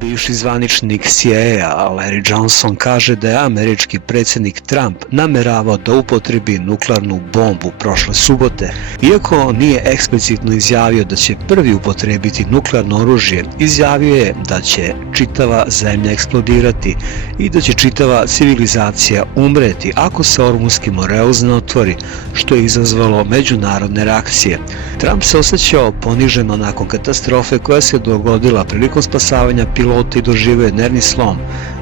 Bivši zvaničnik CIA Larry Johnson kaže da je američki predsjednik Trump nameravao da upotrebi nuklearnu bombu prošle subote. Iako nije eksplicitno izjavio da će prvi upotrebiti nuklearno oružje, izjavio je da će čitava zemlja eksplodirati i da će čitava civilizacija umreti ako se Ormunski Moreus ne otvori, što je izazvalo međunarodne reakcije. Trump se osjećao poniženo nakon katastrofe koja se dogodila prilikom spasavanja pilota i doživio je nervni slom,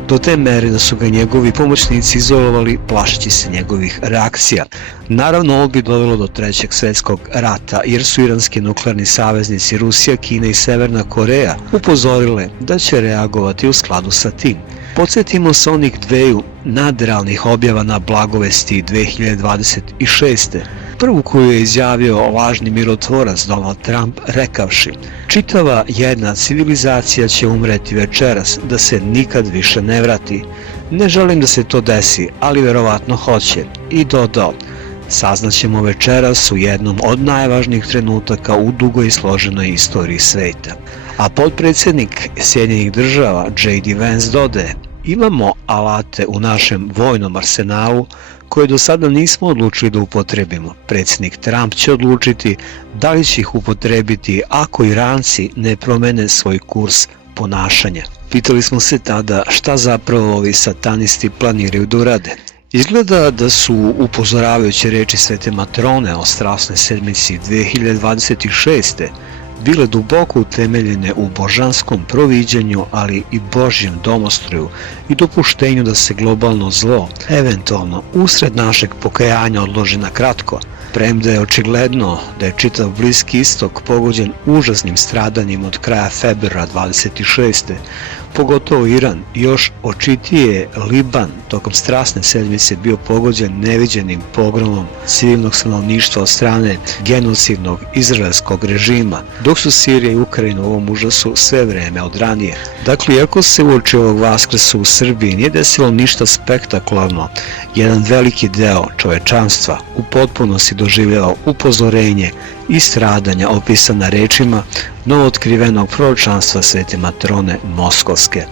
do te mere da su ga njegovi pomoćnici izolovali plašeći se njegovih reakcija. Naravno, ovo bi dovelo do Trećeg svjetskog rata, jer su iranski nuklearni saveznici Rusija, Kina i Severna Koreja upozorile da će reagovati u skladu sa tim. Podsjetimo se onih dveju nadrealnih objava na Blagovesti 2026. Prvu koju je izjavio lažni mirotvorac Donald Trump rekavši: čitava jedna civilizacija će umreti večeras da se nikad više ne vrati. Ne želim da se to desi, ali verovatno hoće. I dodao: saznaćemo večeras u jednom od najvažnijih trenutaka u dugoj i složenoj istoriji sveta. A potpredsjednik Sjedinjenih država J.D. Vance dodaje: imamo alate u našem vojnom arsenalu koje do sada nismo odlučili da upotrebimo. Predsjednik Trump će odlučiti da li će ih upotrebiti ako Iranci ne promene svoj kurs ponašanja. Pitali smo se tada šta zapravo ovi satanisti planiraju da urade. Izgleda da su upozoravajuće reči Svete Matrone o Strasnoj sedmici 2026. bile duboko utemeljene u božanskom proviđanju, ali i Božjem domostroju i dopuštenju da se globalno zlo, eventualno usred našeg pokajanja, odloži na kratko. Premda je očigledno da je čitav Bliski istok pogođen užasnim stradanjem od kraja februara 26. Pogotovo Iran, još očitije Liban tokom Strasne sedmice bio pogođen neviđenim pogromom civilnog stanovništva od strane genocidnog izraelskog režima, dok su Sirija i Ukrajina u ovom užasu sve vreme od ranije. Dakle, iako se uoči ovog Vaskrsa u Srbiji nije desilo ništa spektakularno, jedan veliki deo čovečanstva u potpunosti doživljava upozorenje i stradanja opisana rečima novootkrivenog proročanstva Svete Matrone Moskovske.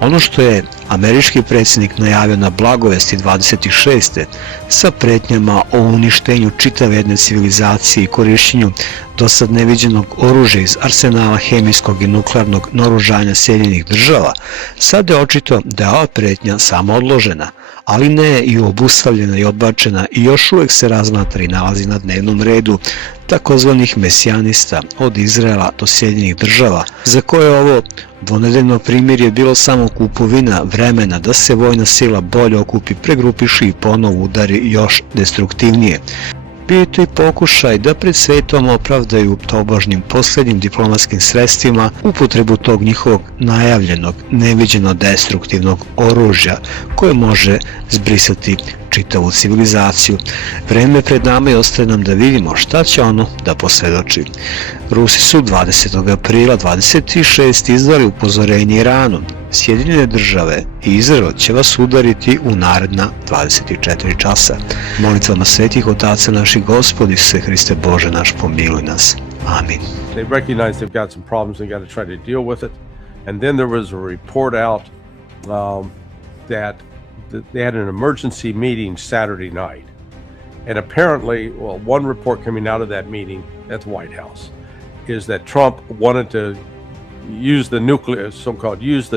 Ono što je američki predsjednik najavio na Blagovesti 26. sa pretnjama o uništenju čitave jedne civilizacije i korišćenju dosad neviđenog oružja iz arsenala hemijskog i nuklearnog naoružanja Sjedinjenih država, sad je očito da je ova pretnja samo odložena, ali ne i obustavljena i odbačena i još uvijek se razmatra i nalazi na dnevnom redu takozvanih mesijanista od Izraela do Sjedinjenih država, za koje ovo dvonedeljno primirje bilo samo kupovina vremena da se vojna sila bolje okupi, pregrupiši i ponovo udari još destruktivnije. Bio je to i pokušaj da pred svetom opravdaju tobožnim posljednjim diplomatskim sredstvima upotrebu tog njihovog najavljenog, neviđeno destruktivnog oružja koje može zbrisati čitavu civilizaciju. Vreme pred nama i ostaje nam da vidimo šta će ono da posvjedoči. Rusi su 20. aprila 26 izdali upozorenje Iranu. Sjedinjene države i Izrael će vas udariti u naredna 24 časa. Molitvama svetih otaca naših Gospod Isuse Hriste Bože naš, pomiluj nas. Amin. They recognize they've got some problems and got to try to deal with it. And then there was a report out that they had an emergency meeting Saturday night. And apparently, well, one report coming out of that meeting at the White House is that Trump wanted to use the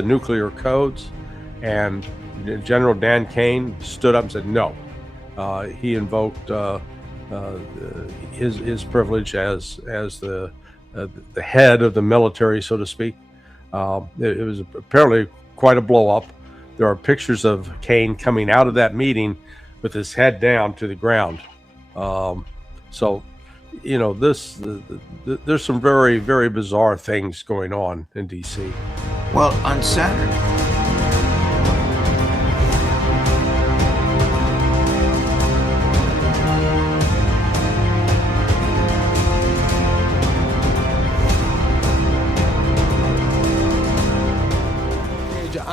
nuclear codes, and General Dan Kane stood up and said no. He invoked his privilege as the head of the military, so to speak. It was apparently quite a blow up. There are pictures of Kane coming out of that meeting with his head down to the ground. So, you know, there's some very, very bizarre things going on in D.C. Well, on Saturday,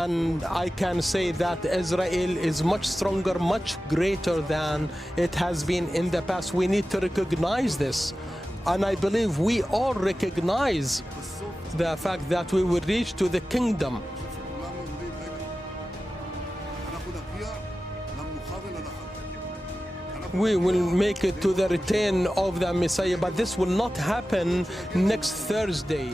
and I can say that Israel is much stronger, much greater than it has been in the past. We need to recognize this. And I believe we all recognize the fact that we will reach to the kingdom. We will make it to the return of the Messiah, but this will not happen next Thursday.